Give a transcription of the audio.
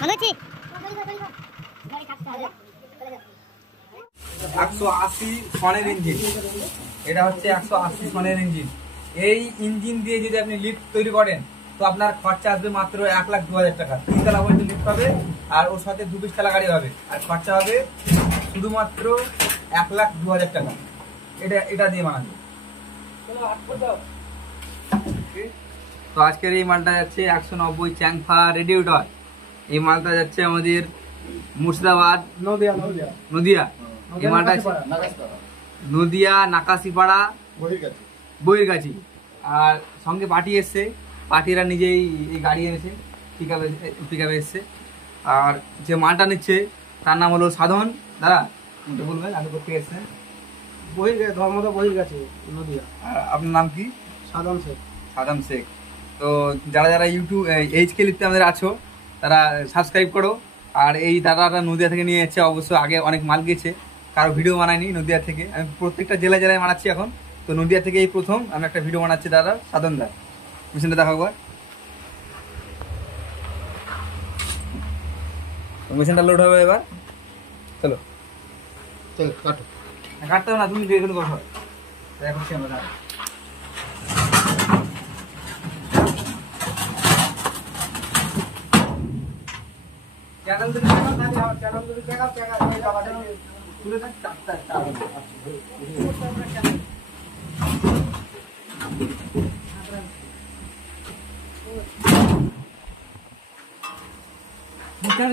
180 সনের ইঞ্জিন, এটা হচ্ছে 180 সনের ইঞ্জিন। এই ইঞ্জিন দিয়ে যদি আপনি লিফট তৈরি করেন তো আপনার খরচা আসবে মাত্র 1,02,000 টাকা। 3 তলা পর্যন্ত লিফট হবে আর ওর সাথে 2 পিস তলা গাড়ি হবে, আর খরচা হবে শুধুমাত্র 1,02,000 টাকা। এটা দিয়ে বানাবে। তো আজকের এই মালটা যাচ্ছে 190 চ্যাংফা রেডিয়েটর। এই মালটা যাচ্ছে আমাদের মুর্শিদাবাদ, নদিয়া। এই মালটা নদিয়া, নাকাশিপাড়া, বহিরগাছি। আর সঙ্গে পার্টি এসছে, পার্টিরা নিজেই এই গাড়ি এনেছে, পিকআপে এসছে। আর যে মালটা নিচ্ছে তার নাম হলো সাধন। দাদা বলবেন আপনি কোথা থেকে এসছেন? ধর্মদা বহিরগাছি, নদিয়া। আপনার নাম কি? সাধন শেখ। সাধন শেখ। তো যারা ইউটিউব এইচকে লিখতে আমাদের আছো তারা সাবস্ক্রাইব করো। আর এই দাদাটা নদিয়া থেকে নিয়ে যাচ্ছে, অবশ্য আগে অনেক মাল গেছে, কারো ভিডিও বানায়নি নদিয়া থেকে। আমি প্রত্যেকটা জেলায় বানাচ্ছি এখন, তো নদিয়া থেকে এই প্রথম আমি একটা ভিডিও বানাচ্ছি দাদা সাধন দা। মেশিনটা দেখাবো একবার। মেশিনটা লোড হবে এবার, চলো কাটো। কাটতে হবে না, তুমি দেখুন কথা দেখাচ্ছি আমরা। চ্যানেল যদি তুলে থাক চ্যানেল